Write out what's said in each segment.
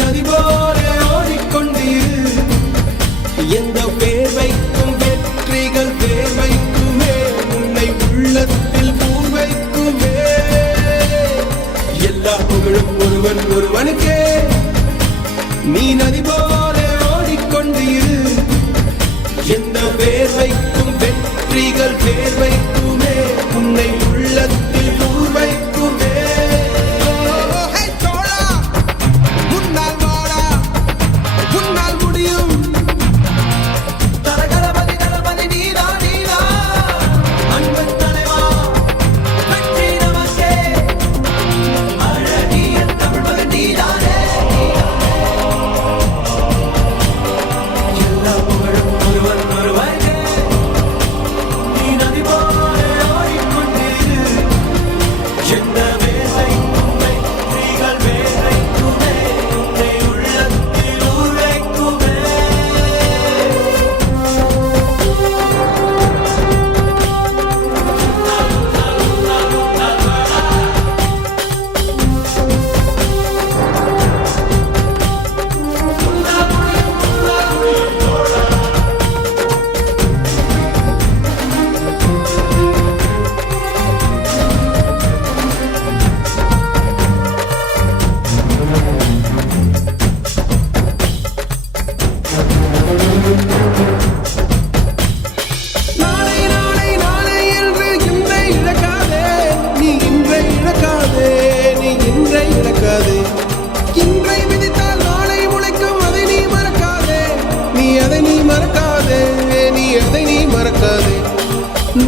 நதி போல ஓடிக்கொண்டிரு. எந்த பேர் வைக்கும் வெற்றிகள் பேர் வைக்குமே, உன்னை உள்ளத்தில் பூர் வைக்குமே. எல்லா புகழும் ஒருவன் ஒருவனுக்கே. நீ நதி போல ஓடிக்கொண்டிரு. எந்த பேர் வைக்கும் வெற்றிகள் பேர் வைக்குமே, உன்னை உள்ளத்தில் பூர் வைக்குமே.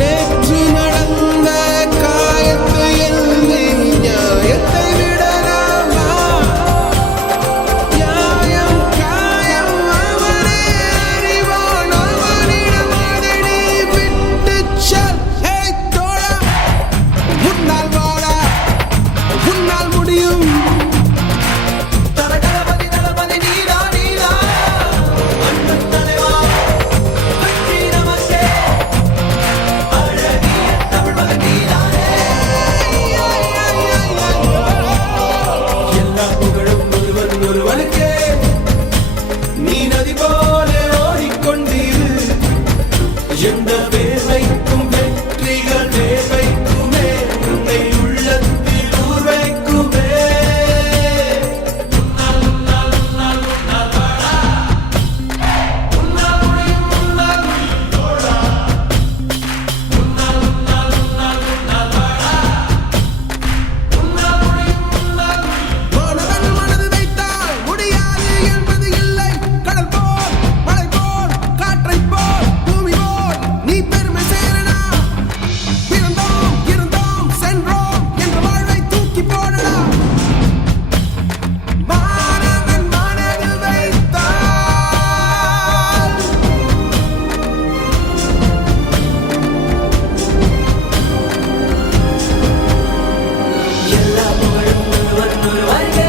நேற்று நடந்த காயத்தை எழுதி நியாயத்தை விடலாமா? நியாயம் காயம் அவனே அறிவான், அவனிடம் அதை நீ விட்டுச் செல். ஹே தோழா, உன்னால் வாழ உன்னால் முடியும். எந்த பேர் வைக்கும் வெற்றிகள் பேர் வைக்குமே, உன்னை உள்ளத்தில் ஊர் வைக்குமே. மாணவன் மனது வைத்தால் முடியாது என்பது இல்லை. கடல் போல் மழை போல் காற்றை போல் பூமி போல் நீ பெருமை சேரனா. பிறந்தோம் இருந்தோம் சென்றோம் என்ற வாழ்வை தூக்கி போடடா. மாணவன் மனது வைத்தால் எல்லா புகழும் ஒருவன் ஒருவனுக்கே.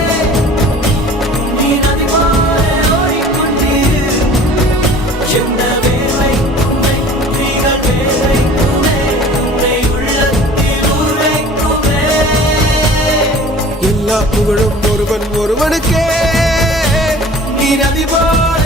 நீ நதி போல ஓடிக்கொண்டிரு. எந்த பேர் வைக்கும் வெற்றிகள் பேர் வைக்குமே, உன்னை உள்ளத்தில் ஊர் வைக்குமே. எல்லா புகழும் ஒருவன் ஒருவனுக்கே. நீ நதி போல